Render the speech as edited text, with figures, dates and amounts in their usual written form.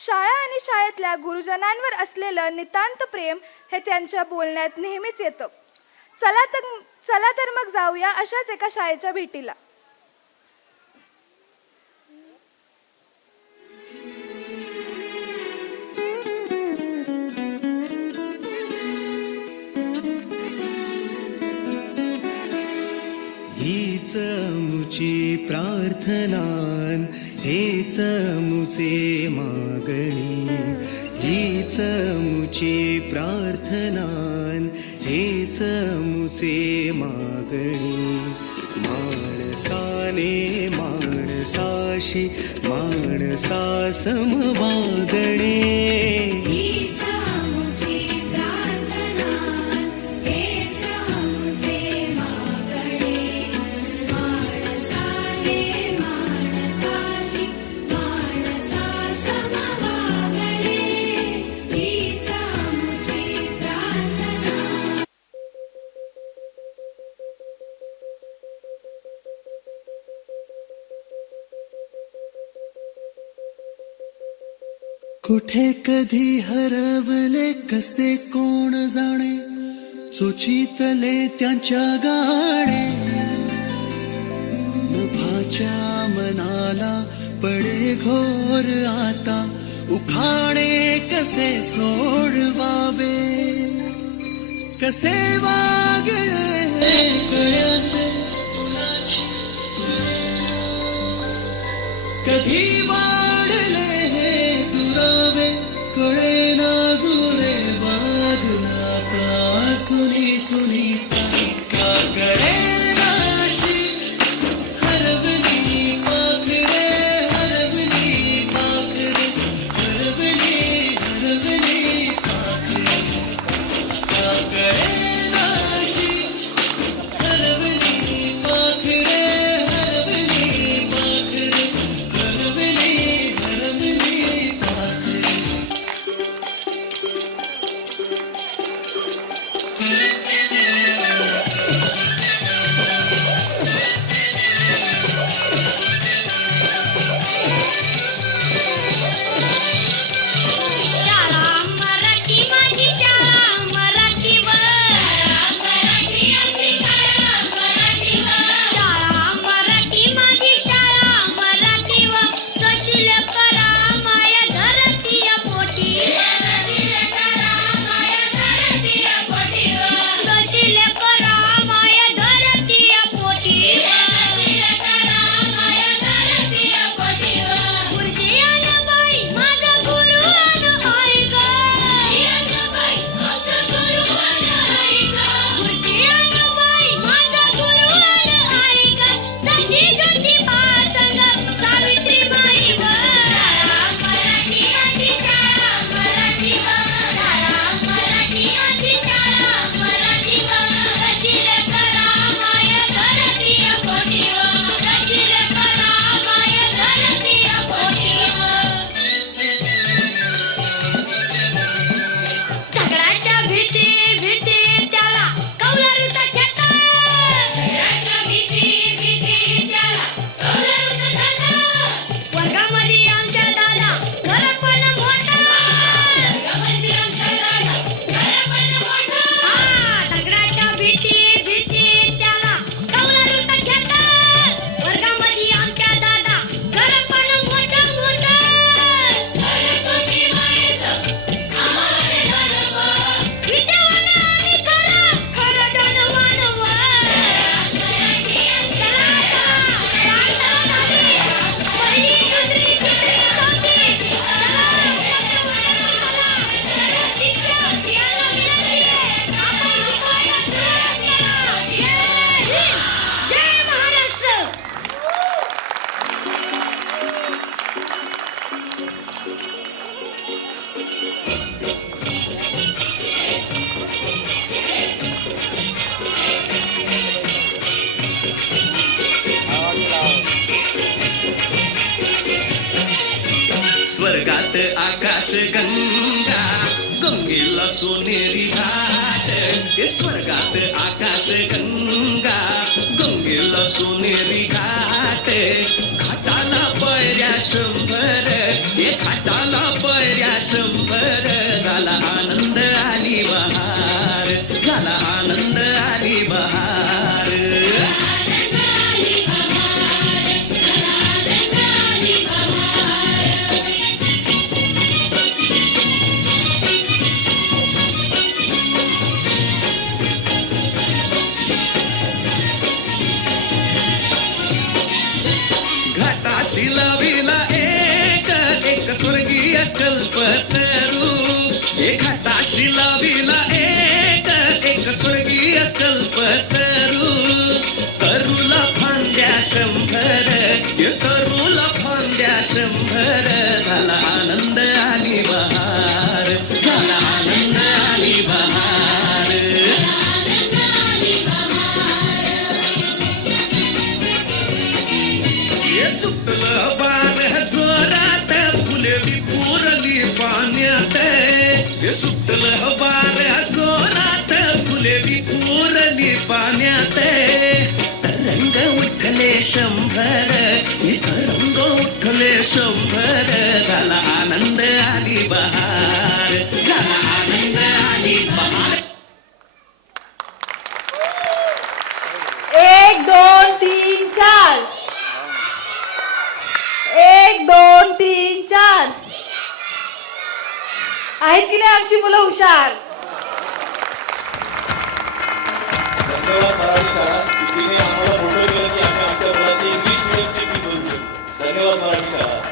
शाळा आणि शाळेतल्या गुरुजनांवर असलेलं नितांत प्रेम हे त्यांच्या बोलण्यात नेहमीच येतं. चला तर मग जाऊया अशाच एका शाळेच्या भेटीला. हीच मुची प्रार्थनान, हेच मुचे मागणी. हीच मुची प्रार्थनान, हेच मुचे मागणी. माणसाने माणसाशी माणसा समवागणे. कुठे कधी हरवले कसे कोण जाणे, सुचितले त्यांच्या गाणे. नभाच्या मनाला पडे घोर आता, उखाणे कसे सोडवावे. कसे वागले कळते कुणाची, कधी वाढले दुरावे कळे ना जुरे. वागला का सुनी सुनी साई का कळे नाशी. हरवली पाखरे हरवली पाखरे, हरवली हरवली पाखरे का कळे नाशी. हरवली पाखरे हरवली पाखरे, हरवली हरवली पाखरे. शाळा मराठी माझी शाळा मराठी व शाळा मराठी माझी शाळा मराठी व कशी करा माया धरती पोटी. कशी करा माया धरती पोटी. गुरुजी आलं बाई माझा गुरु आलं ऐक. गुरुजी आलं बाई माझा गुरु आलं ऐक. तशी ज्योतिबा संग सावित्रीबाई व मराठी माझी शाळा मराठी व मराठी माझी शाळा मराठी व कशी करा माया धरती पोटी व कशी करा माया धरती पोटी व. दगडाच्या भीती भीती त्याला कौलारूचा छता. दगडाच्या भीती भीती त्याला कौलारूचा छता. वर्गामध्ये आमच्या दादा घर पण मोठा. वर्गामध्ये आमच्या दादा घर पण मोठा. दगडाच्या भीती भीती त्याला कौलारूचा छता. वर्गामध्ये आमच्या दादा घर पण मोठा मोठा. सरस्वती मायेचं आम्हाला दानव. विद्यावान आणि खरं खरं दानवान व. चला आता प्रार्थना झाली. पहिली दुसरी तिसरी चौथी. चला शिक्षक याला विनंती आहे. आपण शिकवायला सुरुवात करा. जय हिंद, जय महाराष्ट्र. स्वर्गात आकाश गंगा, गंगेला सोनेरी घाट. हे स्वर्गात आकाश गंगा, गंगेला सोनेरी घाट. घाटाला पायऱ्या शंभर, हे घाटाला शंभर झाला आनंद आली बहार झाला आनंद आली बहार घाटाशी लाविला एक स्वर्गीय कल्पतरू घाटाशी लाविला एक स्वर्गीय कल्पतरू तरुला फांद्या शंभर तरुला फांद्या शंभर झाला आनंद आली बहार झाला आनंद आली बहार सुटलं बार जोरात फुले विपुरली पाण्यात सुटलं बार जोरात फुले विपुरली पाण्यात तरंग उठले शंभर तरंग उठले शंभर झाला आनंद आली बहार झाला आनंद आली बहार 1 2 3 4 1 2 3 4 आहेत की नाही आमची मुलं हुशार. धन्यवाद.